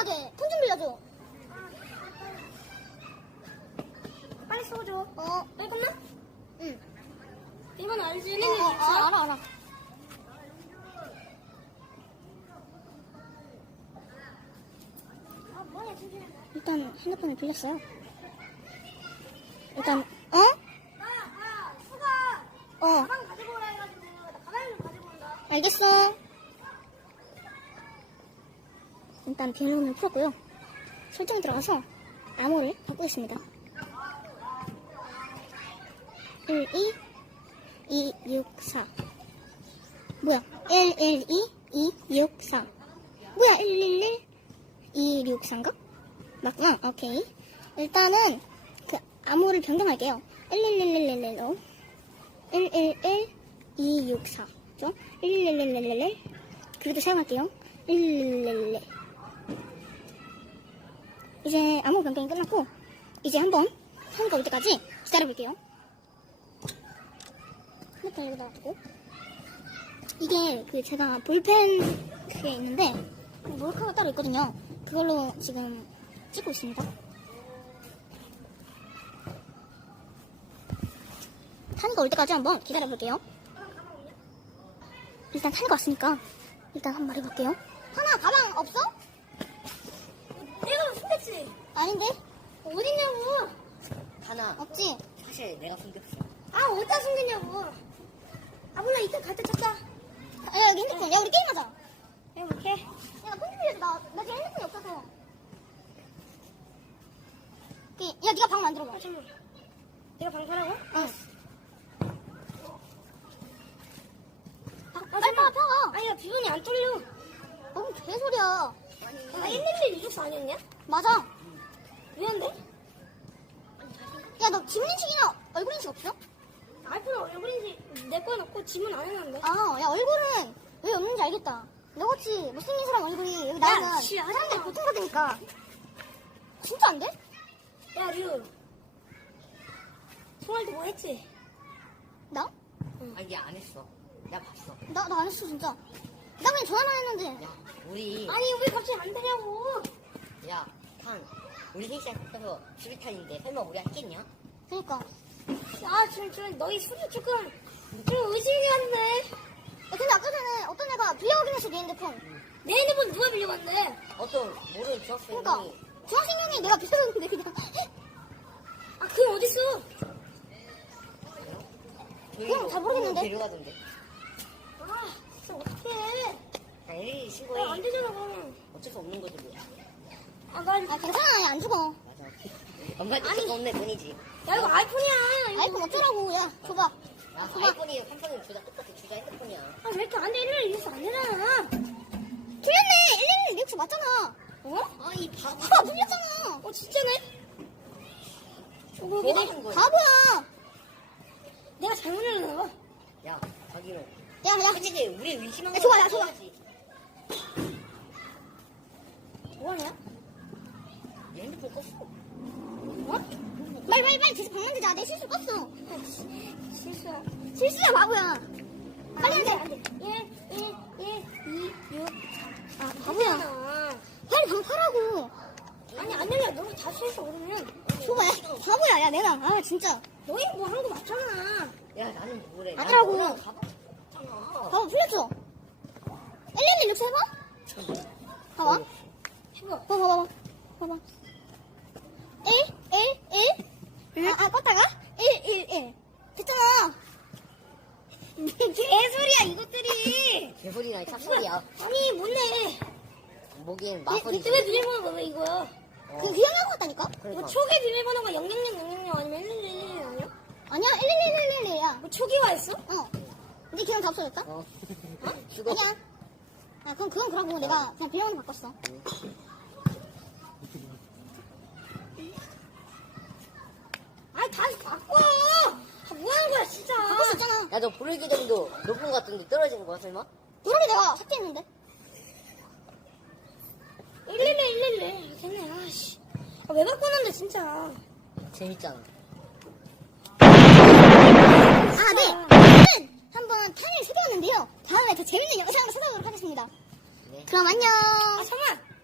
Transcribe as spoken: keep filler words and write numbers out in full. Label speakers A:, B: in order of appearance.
A: 시원하게. 폰 좀 빌려줘.
B: 빨리 써줘.
A: 어.
B: 빨리 끝나?
A: 응.
B: 이건 알지?
A: 어, 어, 어, 알아, 알아.
B: 아, 뭐야, 진짜.
A: 일단 핸드폰을 빌렸어요. 일단, 어?
B: 아, 아, 수가
A: 어.
B: 가방 가지고 오라 해가지고 나 가방을 좀 가지고 온다.
A: 알겠어. 일단 비밀번호를 풀었고요. 설정에 들어가서 암호를 바꾸겠습니다. 일 이 이 육 사 뭐야? 일 일 이 이 육 사 뭐야? 일 일 일 이 육 사인가? 맞구나. 오케이. 일단은 그 암호를 변경할게요. 일 일 일 일 일 일로 일 일 일 이 육 사 죠? 일 일 일 일 일 일 그래도 사용할게요. 일 일 일 일 이제 암호 변경이 끝났고 이제 한번 하니까 올 때까지 기다려볼게요. 핸드폰 여기다 놔두고 이게 그 제가 볼펜 그게 있는데 몰카가 따로 있거든요. 그걸로 지금 찍고 있습니다. 타니까 올 때까지 한번 기다려볼게요. 일단 타니까 왔으니까 일단 한번 말해볼게요. 하나 가방 없어?
B: 내가 숨겼지?
A: 아닌데?
B: 어딨냐고.
C: 하나
A: 없지?
C: 사실 내가 숨겼어.
B: 아, 어디다 숨겼냐고. 아, 몰라. 이따 갈 때 찾자.
A: 야 여기 핸드폰. 야 우리 게임하자.
B: 해볼게.
A: 야 나 폰 좀 빌려줘. 나, 나 지금 핸드폰이 없어서. 그, 야 니가 방 만들어봐.
B: 아, 잠깐만. 내가 방송하고?
A: 응.
B: 아,
A: 빨리 봐, 펴.
B: 아니, 나 비번이 안 뚫려.
A: 너무 개소리야.
B: 아, 일 일 일 이육사 아니었냐?
A: 맞아.
B: 미안데?
A: 야 너 집인식이나 얼굴 인식 없어?
B: 아이폰 얼굴인지 내 거 넣고 지문 안 해놨는데?
A: 아, 야 얼굴은 왜 없는지 알겠다. 너같이 못생긴 사람 얼굴이 여기 나오면
B: 씨, 하지
A: 사람들이
B: 마.
A: 고통받으니까. 진짜 안 돼?
B: 야, 류. 통화할 때 뭐 했지?
A: 나?
C: 아니 안 했어. 나 봤어.
A: 나, 나 안 했어 진짜. 나 그냥 전화만 했는데.
C: 야 우리
B: 아니, 왜 갑자기 안 되냐고.
C: 야 탄 우리 셋이 합쳐서 수리탄인데 설마 우리 했겠냐?
A: 그니까.
B: 아, 지금, 지금 너희 술이 조금, 좀 의심이 안돼.
A: 야, 근데 아까 전에 어떤 애가 빌려오긴 했어 내 핸드폰.
B: 내 핸드폰 누가 빌려갔는데?
C: 어떤 모르는 중학생이
A: 그니까. 중학생 형이 내가 빌려줬는데 그냥.
B: 아, 그건 어딨어?
A: 그건 잘 모르겠는데.
C: 데려가던데.
B: 아, 진짜 어떡해.
C: 야 일일이
B: 야,
C: 신고해.
B: 안 되잖아, 그러면.
C: 어쩔 수 없는 거지 뭐.
B: 아, 나,
A: 아 괜찮아. 야, 안 죽어.
C: 맞아. 엄마한테 어쩔 수 없네 뿐이지.
B: 야, 이거 아이폰이야. 이거.
A: 아이폰 어쩌라고. 야 줘봐.
C: 야
A: 줘봐.
C: 아이폰이 삼성이 주자 똑같아. 주자 핸드폰이야.
B: 아, 왜 이렇게 안 돼? 일 일 일 이육사 안 되잖아.
A: 틀렸네. 일 일 일 육사 맞잖아.
B: 어?
C: 아이 바보.
A: 아 틀렸잖아.
B: 어, 진짜네?
C: 뭐
B: 뭐,
C: 하는 거야?
A: 바보야.
B: 내가 잘못 눌렀나 봐.
C: 야 자기는
A: 야 야.
C: 솔직히 우리 의심한
A: 야,
C: 거
A: 좋아, 야, 좋아.
B: 뭐하냐?
C: 얘 핸드폰 껐어.
A: 뭐? 빨리 빨리 빨리 다시 방 만들자. 내 실수 껐어.
B: 실수야.
A: 실수야 바보야. 빨리
B: 안 돼,
A: 안
B: 안
A: 돼.
B: 돼. 일, 일, 일, 이, 육.
A: 아 바보야.
B: 바보야.
A: 빨리 방 타라고.
B: 아니, 안 열려. 너가 다 실수 그러면.
A: 줘봐. 야 바보야. 야 내가 아 진짜.
B: 너희 뭐 한 거 맞잖아.
C: 야 나는 뭐래?
A: 아니라고.
C: 나는 너랑 가봤잖아.
A: 바보 풀렸어. 일 일 일 육사 해봐. 봐봐.
B: 해봐.
A: 봐봐 봐봐. 봐봐. 일 일 일. 아, 아 껐다가 일 일 일. 됐잖아.
B: 개소리야, 이것들이.
C: 개소리나 찹소리야.
B: 아니, 뭔데?
C: 뭐긴
B: 내
C: 마소리.
B: 유튜브에 비밀번호가 왜 이거야?
A: 그 유행한 것 같다니까?
B: 뭐
C: 그러니까.
B: 초기 비밀번호가 영영영 영영영 아니면 일일일일 아니야?
A: 아니야 일 일 일 일 일이야.
B: 뭐 초기화했어?
A: 어. 근데 걔는 다 없어졌다?
C: 어. 죽어.
A: 아니야. 아, 그건, 그건 그러고 내가 그냥 비밀번호 바꿨어.
B: 아니, 다시 바꿔! 아, 뭐 하는 거야, 진짜.
A: 바꿀 수 있잖아.
C: 야 너 불을 기정도 높은 것 같은데 떨어지는 거야 설마?
A: 노래를 내가 삭제했는데.
B: 일일일 일일일. 됐네, 아씨. 아, 왜 바꿨는데, 진짜.
C: 재밌잖아.
A: 아, 네. 오늘은 한번 탄을 새겨봤는데요. 다음에 더 재밌는 영상으로 찾아오도록 하겠습니다.
C: 네.
A: 그럼 안녕.
B: 아, 잠깐만.